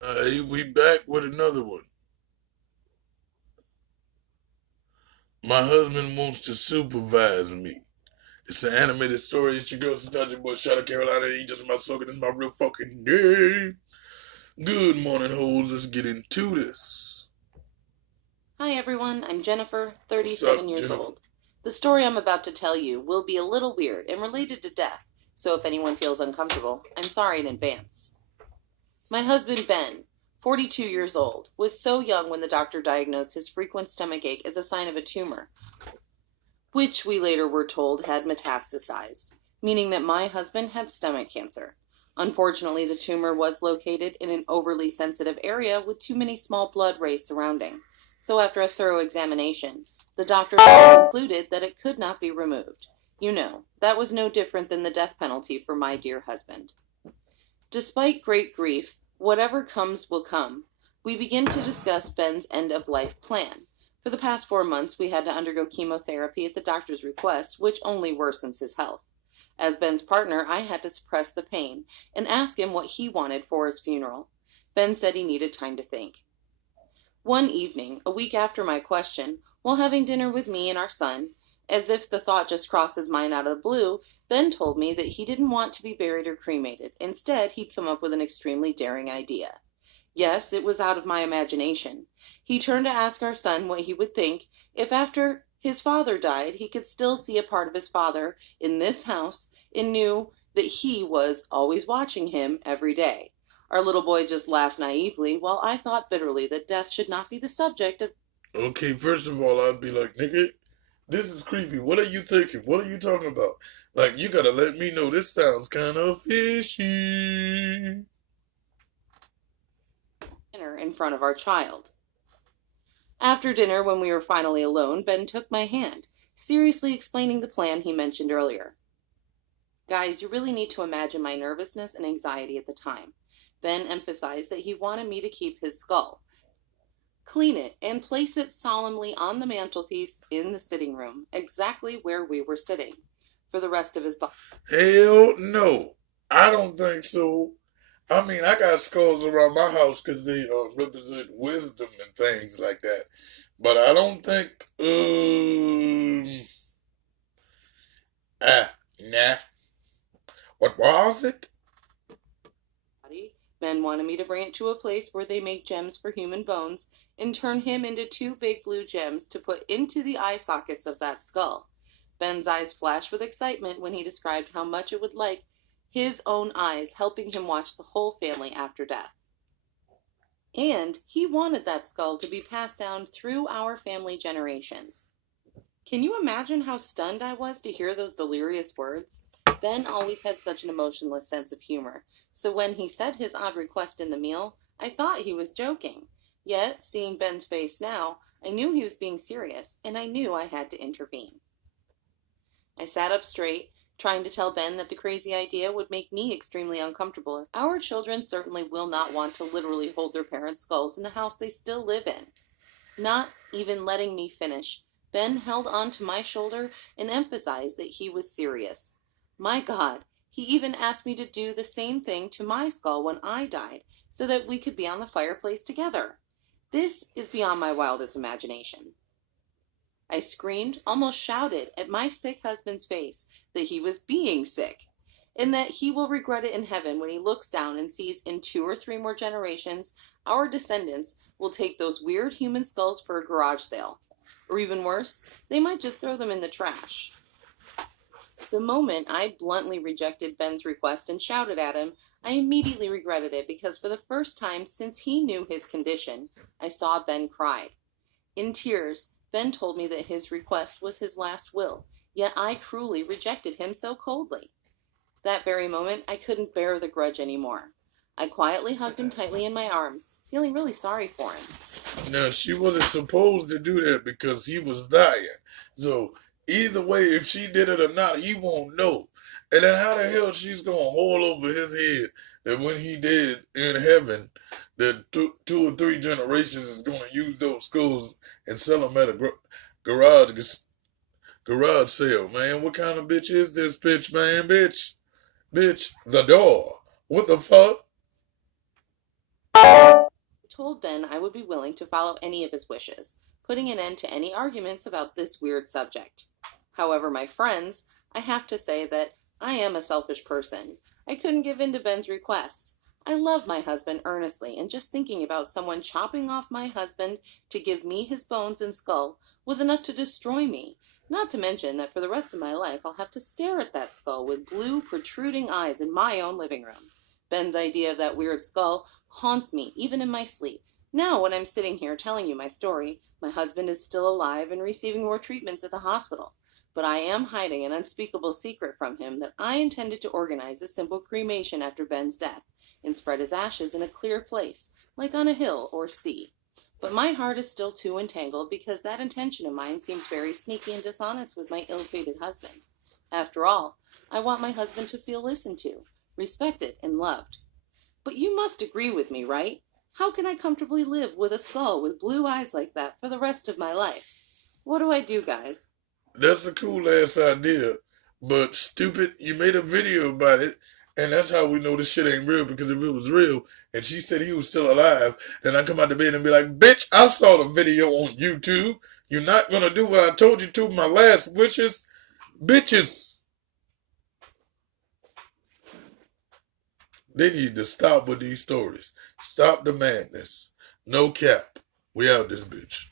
We back with another one. My husband wants to supervise me. It's an animated story. It's your girl, sometimes your boy, Charlotte Carolina. Ain't just my slogan. This is my real fucking name. Good morning, hoes. Let's get into this. Hi everyone, I'm Jennifer, What's 37 up, years Jennifer? old. The story I'm about to tell you will be a little weird and related to death, so if anyone feels uncomfortable, I'm sorry in advance. My husband Ben, 42 years old, was so young when the doctor diagnosed his frequent stomach ache as a sign of a tumor, which we later were told had metastasized, meaning that my husband had stomach cancer. Unfortunately, the tumor was located in an overly sensitive area with too many small blood rays surrounding. So after a thorough examination, the doctors concluded that it could not be removed. You know, that was no different than the death penalty for my dear husband. Despite great grief, whatever comes will come. We begin to discuss Ben's end of life plan. For the past 4 months, we had to undergo chemotherapy at the doctor's request, which only worsens his health. As Ben's partner, I had to suppress the pain and ask him what he wanted for his funeral. Ben said he needed time to think. One evening, a week after my question, while having dinner with me and our son, as if the thought just crossed his mind out of the blue, Ben told me that he didn't want to be buried or cremated. Instead, he'd come up with an extremely daring idea. Yes, it was out of my imagination. He turned to ask our son what he would think if after his father died he could still see a part of his father in this house and knew that he was always watching him every day. Our little boy just laughed naively, while I thought bitterly that death should not be the subject of. Okay, first of all, I'd be like, nigga, this is creepy. What are you thinking? What are you talking about? Like, you gotta let me know. This sounds kind of fishy. Dinner in front of our child. After dinner, when we were finally alone, Ben took my hand, seriously explaining the plan he mentioned earlier. Guys, you really need to imagine my nervousness and anxiety at the time. Ben emphasized that he wanted me to keep his skull, clean it, and place it solemnly on the mantelpiece in the sitting room, exactly where we were sitting. For the rest of his body. Hell no. I don't think so. I mean, I got skulls around my house because they represent wisdom and things like that. But I don't think, nah. What was it? Ben wanted me to bring it to a place where they make gems for human bones and turn him into two big blue gems to put into the eye sockets of that skull. Ben's eyes flashed with excitement when he described how much it would like his own eyes helping him watch the whole family after death. And he wanted that skull to be passed down through our family generations. Can you imagine how stunned I was to hear those delirious words? Ben always had such an emotionless sense of humor, so when he said his odd request in the meal, I thought he was joking. Yet, seeing Ben's face now, I knew he was being serious, and I knew I had to intervene. I sat up straight, trying to tell Ben that the crazy idea would make me extremely uncomfortable. Our children certainly will not want to literally hold their parents' skulls in the house they still live in. Not even letting me finish, Ben held onto my shoulder and emphasized that he was serious. My God, he even asked me to do the same thing to my skull when I died, so that we could be on the fireplace together. This is beyond my wildest imagination. I screamed, almost shouted, at my sick husband's face that he was being sick, and that he will regret it in heaven when he looks down and sees in 2 or 3 more generations our descendants will take those weird human skulls for a garage sale. Or even worse, they might just throw them in the trash. The moment I bluntly rejected Ben's request and shouted at him, I immediately regretted it because for the first time since he knew his condition, I saw Ben cry. In tears, Ben told me that his request was his last will, yet I cruelly rejected him so coldly. That very moment, I couldn't bear the grudge anymore. I quietly hugged him tightly in my arms, feeling really sorry for him. Now, she wasn't supposed to do that because he was dying. So, either way, if she did it or not, he won't know. And then how the hell she's going to hold over his head that when he dead in heaven, that two or three generations is going to use those skulls and sell them at a garage garage sale, man. What kind of bitch is this bitch, man? Bitch, the door. What the fuck? told Ben I would be willing to follow any of his wishes, putting an end to any arguments about this weird subject. However, my friends, I have to say that I am a selfish person. I couldn't give in to Ben's request. I love my husband earnestly, and just thinking about someone chopping off my husband to give me his bones and skull was enough to destroy me. Not to mention that for the rest of my life I'll have to stare at that skull with blue, protruding eyes in my own living room. Ben's idea of that weird skull haunts me even in my sleep. Now, when I'm sitting here telling you my story, my husband is still alive and receiving more treatments at the hospital. But I am hiding an unspeakable secret from him that I intended to organize a simple cremation after Ben's death and spread his ashes in a clear place, like on a hill or sea. But my heart is still too entangled because that intention of mine seems very sneaky and dishonest with my ill-fated husband. After all, I want my husband to feel listened to, respected, and loved. But you must agree with me, right? How can I comfortably live with a skull with blue eyes like that for the rest of my life? What do I do, guys? That's a cool ass idea, but stupid, you made a video about it, and that's how we know this shit ain't real, because if it was real, and she said he was still alive, then I come out to bed and be like, bitch, I saw the video on YouTube. You're not gonna do what I told you to, my last wishes? Bitches! They need to stop with these stories. Stop the madness. No cap. We out this bitch.